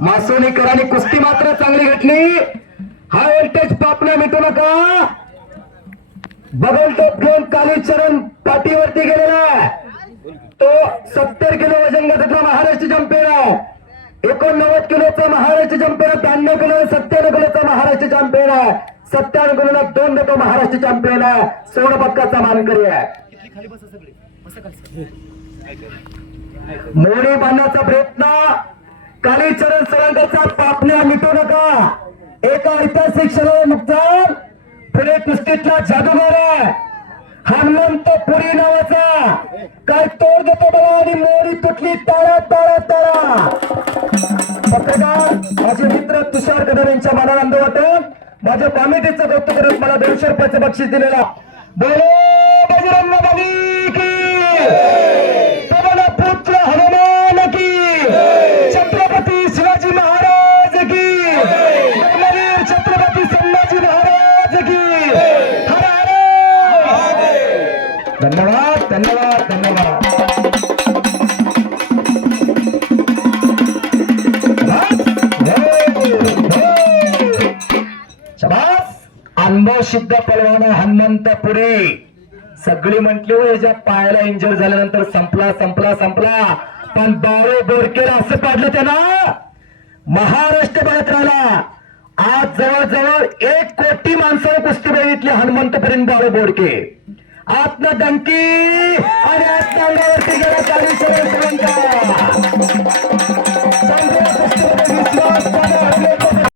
मासोलीकरांनी कुस्ती मात्र चांगली घटली. हा व्होल्टेज पापना मिटू नका. बगल टोप घेऊन कालीचरण पाठीवरती गेलेला आहे. तो 70 किलो वजन गटातला महाराष्ट्र चॅम्पियन आहे. 89 किलोचा महाराष्ट्र चॅम्पियन, 92 किलो 97 किलोचा महाराष्ट्र चॅम्पियन आहे. 97 किलोला 2 गट महाराष्ट्र चॅम्पियन आहे. स्वर्ण पदकाचा मानकरी आहे. मोडी बांधण्याचा प्रयत्न कालीचरण सरांचा पापण्या मिटू नका. एका ऐतिहासिक क्षणाला नुकसान पुणे कुस्तीतला जादूगार आहे हनुमंत पुरी नावाचा. काय तोड देतो बघा आणि मोडी तुटली. ताळा ताळा ताळा. पत्रकार माझे मित्र तुषार कदम यांच्या मनानंद वाटून माझ्या कॉमिटीचं कौतुक करत मला 200 रुपयाचं बक्षीस दिलेला. बोलो बजरंग बली की, पुत्र हनुमान की, छत्रपती शिवाजी महाराज की, धर्मवीर छत्रपती संभाजी महाराज की. हर हर. धन्यवाद धन्यवाद धन्यवाद. अनुभव सिद्ध पलवान हनुमंतपुरी. सगळी म्हटली हो याच्या पायाला इंजर झाल्यानंतर संपला संपला संपला, पण बाळे बोरकेला असं पाडलं त्याला. महाराष्ट्र बघत राहिला. आज जवळजवळ 1 कोटी माणसाला कुस्ती बघितली हनुमंतपुरी बाळे बोरके. आतनं डंकी आणि आतनं अंगावरती गेला कालीचरण.